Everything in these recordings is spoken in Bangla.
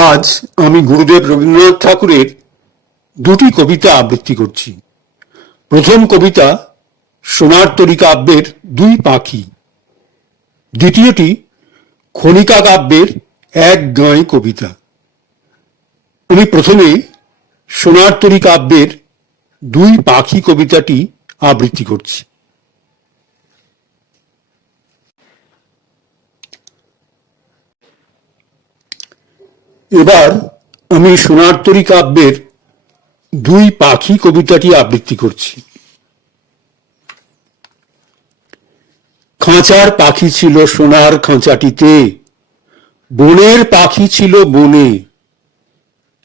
আজ আমি গুরুদেব রবীন্দ্রনাথ ঠাকুরের দুটি কবিতা আবৃত্তি করছি। প্রথম কবিতা সোনার তরী কাব্যের দুই পাখি, দ্বিতীয়টি খনিকা কাব্যের এক গাঁয়ে কবিতা। আমি প্রথমে সোনার তরী কাব্যের দুই পাখি কবিতাটি আবৃত্তি করছি। এবার আমি সোনার তরী কাব্যের দুই পাখি কবিতাটি আবৃত্তি করছি। খাঁচার পাখি ছিল সোনার খাঁচাটিতে, বনের পাখি ছিল বনে,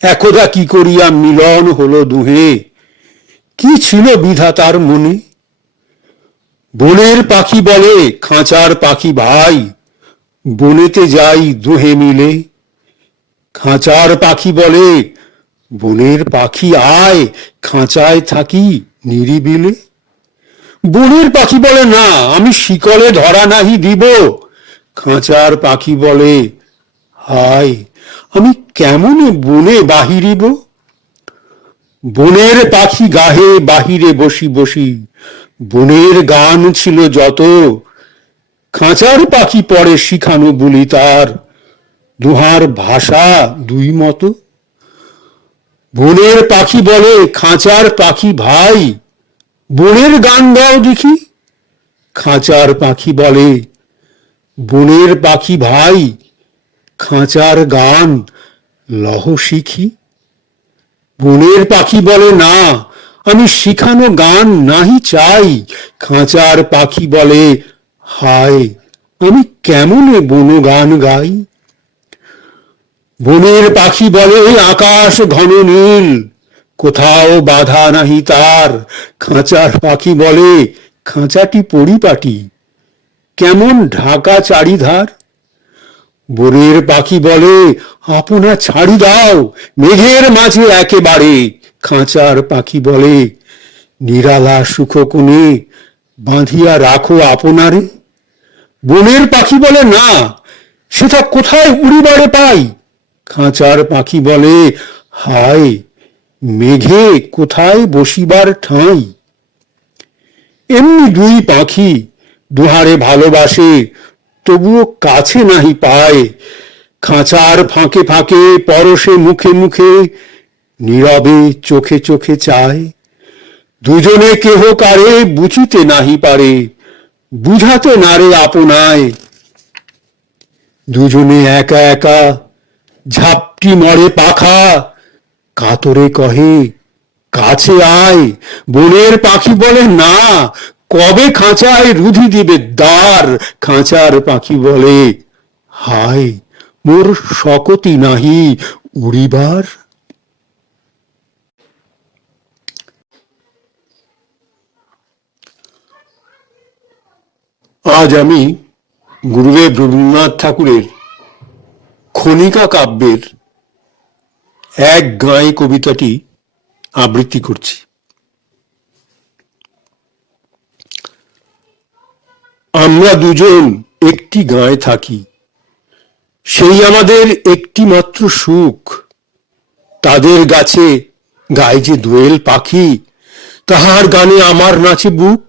একদা কি করিয়া মিলন হলো দুহে, কি ছিল বিধাতার মনে। বনের পাখি বলে খাঁচার পাখি ভাই, বনেতে যাই দুহে মিলে। খাঁচার পাখি বলে বনের পাখি আয়, খাঁচায় থাকি নিরিবিলে। বনের পাখি বলে না, আমি শিকলে ধরা নাহি দিব। খাঁচার পাখি বলে হায়, আমি কেমনে বনে বাহিরিব। বনের পাখি গাহে বাহিরে বসি বসি, বনের গান ছিল যত। খাঁচার পাখি পরে শিখানো বলি তার, দুহার ভাষা দুই মতো। বনের পাখি বলে খাঁচার পাখি ভাই, বনের গান গাও দেখি। খাঁচার পাখি বলে বনের পাখি ভাই, খাঁচার গান লহ শিখি। বনের পাখি বলে না, আমি শিখানো গান নাহি চাই। খাঁচার পাখি বলে হায়, আমি কেমনে বন গান গাই। বনের পাখি বলে আকাশ ঘন নীল, কোথাও বাধা নাহি তার। খাঁচার পাখি বলে খাঁচাটি পরিপাটি, কেমন ঢাকা চারিধার। বনের পাখি বলে আপনা ছাড়ি দাও, মেঘের মাঝে একেবারে। খাঁচার পাখি বলে নিরালা সুখ কোণে, বাঁধিয়া রাখো আপনারে। বনের পাখি বলে না, সেটা কোথায় উড়িবারে পাই। খাঁচার পাখি বলে হায়, মেঘে কোথায় বসিবার ঠাঁই। এমনি দুই পাখি দুহারে ভালোবাসে, তবুও কাছে নাহি পায়। খাঁচার ফাঁকে ফাঁকে পরশে মুখে মুখে, নীরবে চোখে চোখে চায়। দুজনে কেহ কারে বুঝিতে নাহি পারে, বুঝাতে নারে আপনায়। দুজনে একা একা ঝাপটি মরে পাখা, কাতরে কহে কাছে আয়। বনের পাখি বলে না, কবে খাঁচায় রুধি দিবে দ্বার। খাঁচার পাখি বলে হায়, মোর শকতি নাহি উড়িবার। আজ আমি গুরুদেব রবীন্দ্রনাথ ঠাকুরের খনিকা কাব্যের এক গাঁয়ে কবিতাটি আবৃত্তি করছি। আমরা দুজন একটি গাঁয়ে থাকি, সেই আমাদের একটি মাত্র সুখ। তাদের গাছে গায়ে যে দোয়েল পাখি, তাহার গানে আমার নাচে বুক।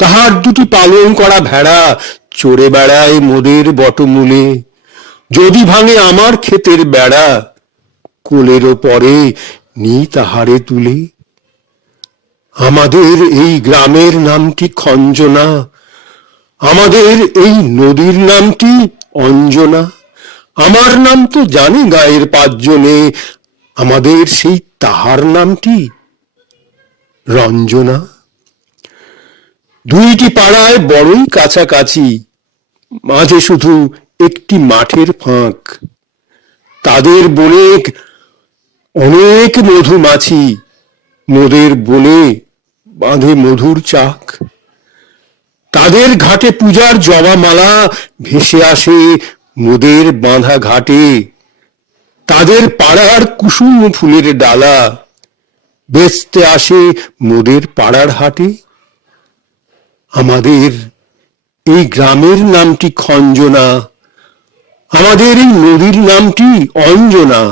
তাহার দুটি পালন করা ভেড়া চড়ে বেড়ায় মোদের বটমূলে। যদি ভাঙে আমার ক্ষেতের বেড়া, কোলেরও পরে নি তাহারে তুলে। আমাদের এই গ্রামের নামটি খঞ্জনা, আমাদের এই নদীর নামটি অঞ্জনা। আমার নাম তো জানে গায়ের পাঁচজনে, আমাদের সেই তাহার নামটি রঞ্জনা। দুইটি পাড়ায় বড়ই কাছাকাছি, মাঝে শুধু একটি মাঠের ফাঁক। তাদের বনে অনেক মধুমাছি, মোদের বনে বাঁধে মধুর চাক। তাদের ঘাটে পূজার জবা মালা ভেসে আসে মোদের বাঁধা ঘাটে। তাদের পাড়ার কুসুম ফুলের ডালা বেচতে আসে মোদের পাড়ার হাটে। আমাদের এই গ্রামের নামটি খঞ্জনা, আমাদের এই নদীর নামটি অঞ্জনা,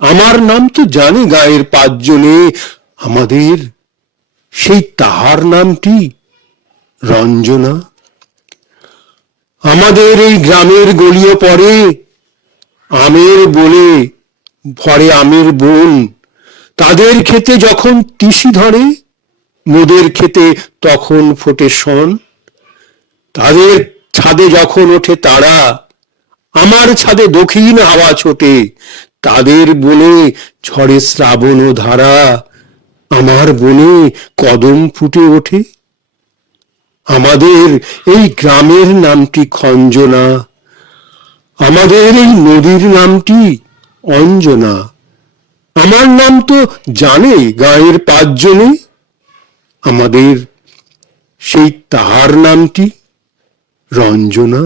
আমার নাম তো জানে গায়ের 5 জনে, আমাদের সেই তাহার নামটি রঞ্জনা। আমাদের এই গ্রামের গলিয়ে পড়ে আমের বলে ভরে আমের বন, তাদের ক্ষেতে যখন তিসি ধরে মোদের ক্ষেতে তখন ফোটে শন। তাদের ছাদে যখন ওঠে তারা, আমার ছাদে দক্ষিণ হাওয়া ছোটে, তাদের বনে ঝড়ে শ্রাবণ ধারা, আমার বনে কদম ফুটে ওঠে। আমাদের এই গ্রামের নামটি খঞ্জনা, আমাদের এই নদীর নামটি অঞ্জনা, আমার নাম তো জানে গায়ের 5 জনে, আমাদের সেই তাহার নামটি রঞ্জনা।